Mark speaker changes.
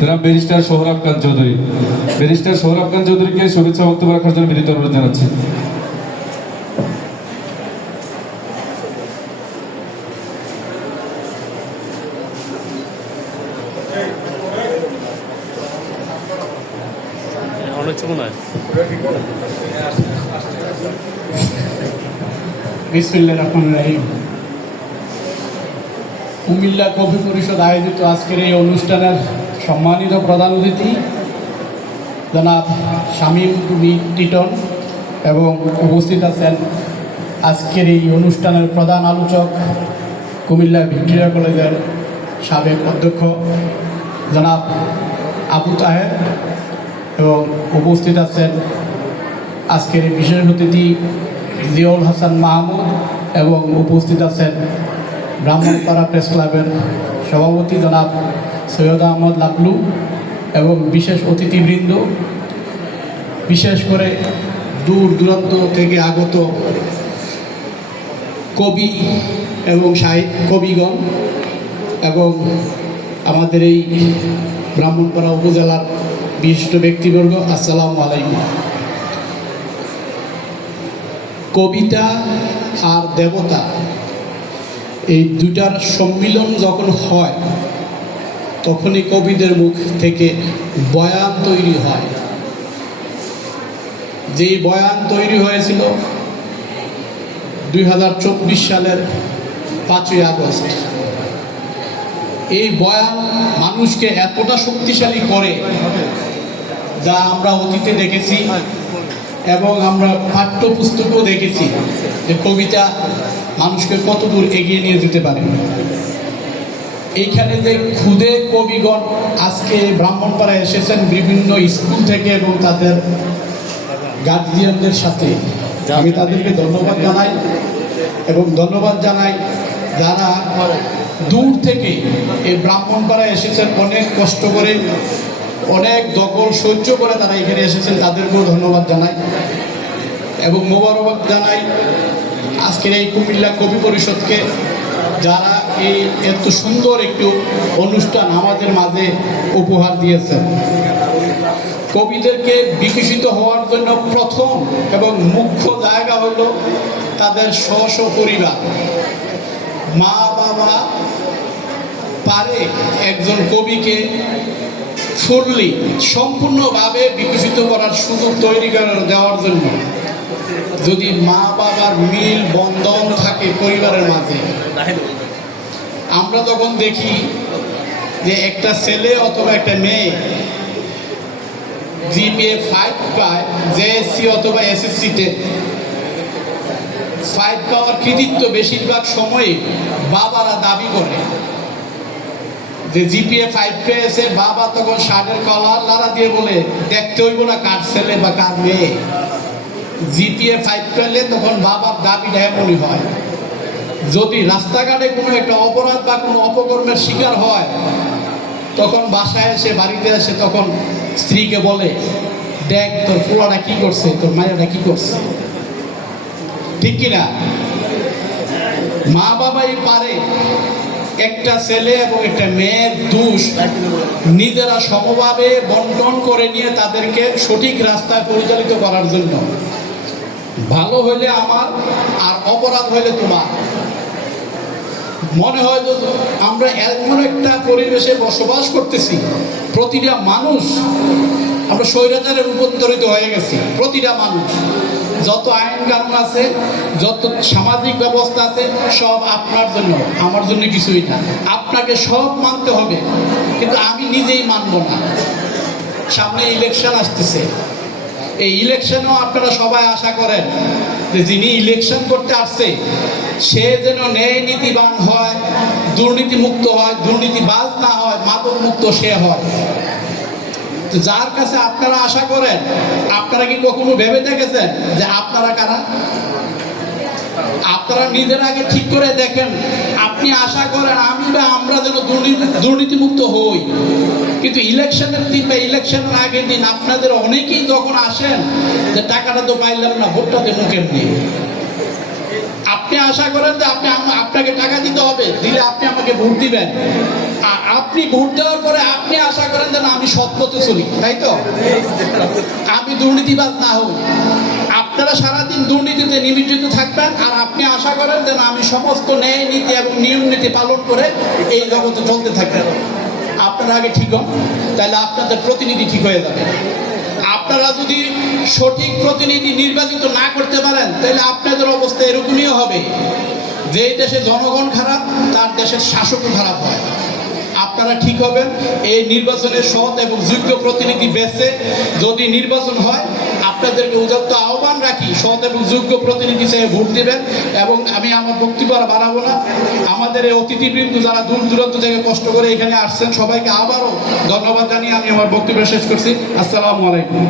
Speaker 1: জনাব barrister Sohrab Khan Chowdhury. Barrister Sohrab Khan চৌধুরীকে শুভেচ্ছা বক্তব্য রাখার জন্য বিনীত অনুরোধ জানাচ্ছি।
Speaker 2: কুমিল্লা কবি পরিষদ আয়োজিত আজকের এই অনুষ্ঠানের সম্মানিত প্রধান অতিথি, জনাব শামীম টুবি টিটন এবং উপস্থিত আছেন আজকের এই অনুষ্ঠানের প্রধান আলোচক কুমিল্লা ভিক্টোরিয়া কলেজের সাবেক অধ্যক্ষ জনাব আবু তাহের এবং উপস্থিত আছেন আজকের বিশেষ অতিথি জিয়াউল হাসান মাহমুদ এবং উপস্থিত আছেন ব্রাহ্মণপাড়া প্রেস ক্লাবের সভাপতি জনাব সৈয়দ আহমদ লাবলু এবং বিশেষ অতিথিবৃন্দ, বিশেষ করে দূর দূরান্ত থেকে আগত কবি এবং সাহিত্য কবিগণ এবং আমাদের এই ব্রাহ্মণপাড়া উপজেলার বিশিষ্ট ব্যক্তিবর্গ, আসসালামু আলাইকুম। কবিতা আর দেবতা এই দুটার সম্মিলন যখন হয়, তখনই কবিদের মুখ থেকে বয়ান তৈরি হয়। যেই বয়ান তৈরি হয়েছিল দুই হাজার চব্বিশ সালের পাঁচই আগস্ট। এই বয়ান মানুষকে এতটা শক্তিশালী করে যা আমরা অতীতে দেখেছি এবং আমরা পাঠ্যপুস্তকও দেখেছি যে কবিতা মানুষকে কত দূর এগিয়ে নিয়ে যেতে পারে? এইখানে যে ক্ষুদে কবিগণ আজকে ব্রাহ্মণপাড়ায় এসেছেন বিভিন্ন স্কুল থেকে এবং তাদের গার্জিয়ানদের সাথে, আমি তাদেরকে ধন্যবাদ জানাই এবং ধন্যবাদ জানাই যারা দূর থেকে এই ব্রাহ্মণপাড়ায় এসেছেন, অনেক কষ্ট করে, অনেক দখল সহ্য করে তারা এখানে এসেছেন, তাদেরকেও ধন্যবাদ জানাই এবং মোবারকবাদ জানাই। আজকের এই কুমিল্লা কবি পরিষদকে যারা এই এত সুন্দর একটি অনুষ্ঠান আমাদের মাঝে উপহার দিয়েছেন। কবিদেরকে বিকশিত হওয়ার জন্য প্রথম এবং মুখ্য জায়গা হলো তাদের স্ব পরিবার মা বাবা পারে একজন কবিকে ফুললি, সম্পূর্ণভাবে বিকশিত করার সুযোগ তৈরি করে দেওয়ার জন্য। যদি মা বাবার মিল, বন্ধন থাকে পরিবারের মাঝে, আমরা তখন দেখি যে একটা ছেলে অথবা একটা মেয়ে জিপিএ ফাইভ পায় জেএসসি অথবা এসএসসিতে ফাইভ পাওয়ার কৃতিত্ব বেশিরভাগ সময়ে বাবারা দাবি করে যে জিপিএ ফাইভ পেয়েছে, বাবা তখন শার্টের কলার লারা দিয়ে বলে, দেখতে হইব না কার ছেলে বা কার মেয়ে। জিপিএ ফাইভ পেলে তখন বাবার দাবিটা এমনই হয়। যদি রাস্তাঘাটে কোনো একটা অপরাধ বা কোনো অপকর্মের শিকার হয়, তখন বাসায় এসে, বাড়িতে এসে তখন স্ত্রীকে বলে, দেখ, তোর পোলাটা কি করছে? তোর মায়েরা কি করছে? ঠিক কিনা মা বাবাই পারে একটা ছেলে এবং একটা মেয়ের দোষ নিজেরা সমভাবে বন্টন করে নিয়ে তাদেরকে সঠিক রাস্তায় পরিচালিত করার জন্য। ভালো হইলে আমার, আর অপরাধ হইলে তোমার। মনে হয় যে আমরা এমন একটা পরিবেশে বসবাস করতেছি, প্রতিটা মানুষ, আমরা স্বৈরাচারে রূপান্তরিত হয়ে গেছি, প্রতিটা মানুষ। যত আইন কানুন আছে, যত সামাজিক ব্যবস্থা আছে, সব আপনার জন্য, আমার জন্য কিছুই না। আপনাকে সব মানতে হবে, কিন্তু আমি নিজেই মানব না। সামনে ইলেকশন আসতেছে। এই ইলেকশনেও আপনারা সবাই আশা করেন যে যিনি ইলেকশন করতে আসছে, সে যেন ন্যায় নীতিবান হয় দুর্নীতি মুক্ত হয়, দুর্নীতিবাজ না হয় মাদক মুক্ত সে হয়। যার কাছে আপনারা আশা করেন, আপনারা কি কখনো ভেবে দেখেছেন যে আপনারা কারা? আপনারা নিজের আগে ঠিক করে দেখেন, আপনি আশা করেন আমি বা আমরা যেন দুর্নীতি দুর্নীতিমুক্ত হই। কিন্তু ইলেকশনের দিন বা ইলেকশনের আগের দিন আপনাদের অনেকেই যখন আসেন যে টাকাটা তো পাইলাম না, ভোটটা দেবো কেমনি? আপনি আশা করেন যে আপনি আপনাকে টাকা দিতে হবে, দিলে আপনি আমাকে ভোট দিবেন। আপনি ভোট দেওয়ার পরে আপনি আশা করেন যেন আমি সৎ পথে চলি, তাই তো? আমি দুর্নীতিবাদ না হই। আপনারা সারাদিন দুর্নীতিতে নিমজ্জিত থাকবেন, আর আপনি আশা করেন যেন আমি সমস্ত ন্যায় নীতি এবং নিয়ম নীতি পালন করে এই জগতে চলতে থাকবেন আপনারা আগে ঠিক হন, তাহলে আপনাদের প্রতিনিধি ঠিক হয়ে যাবে। আপনারা যদি সঠিক প্রতিনিধি নির্বাচিত না করতে পারেন, তাহলে আপনাদের অবস্থা এরকমই হবে। যে দেশে জনগণ খারাপ, তার দেশের শাসকও খারাপ হয়। আপনারা ঠিক হবেন, এই নির্বাচনের সৎ এবং যোগ্য প্রতিনিধি বেছে যদি নির্বাচন হয় আপনাদেরকে উদাত্ত আহ্বান রাখি, সৎ এবং যোগ্য প্রতিনিধি হিসেবে ভোট দেবেন এবং আমি আমার বক্তব্য আর বাড়াবো না। আমাদের এই অতিথিবৃন্দ যারা দূর দূরান্ত থেকে কষ্ট করে এখানে আসছেন, সবাইকে আবারও ধন্যবাদ জানিয়ে আমি আমার বক্তব্য শেষ করছি। আসসালামু আলাইকুম।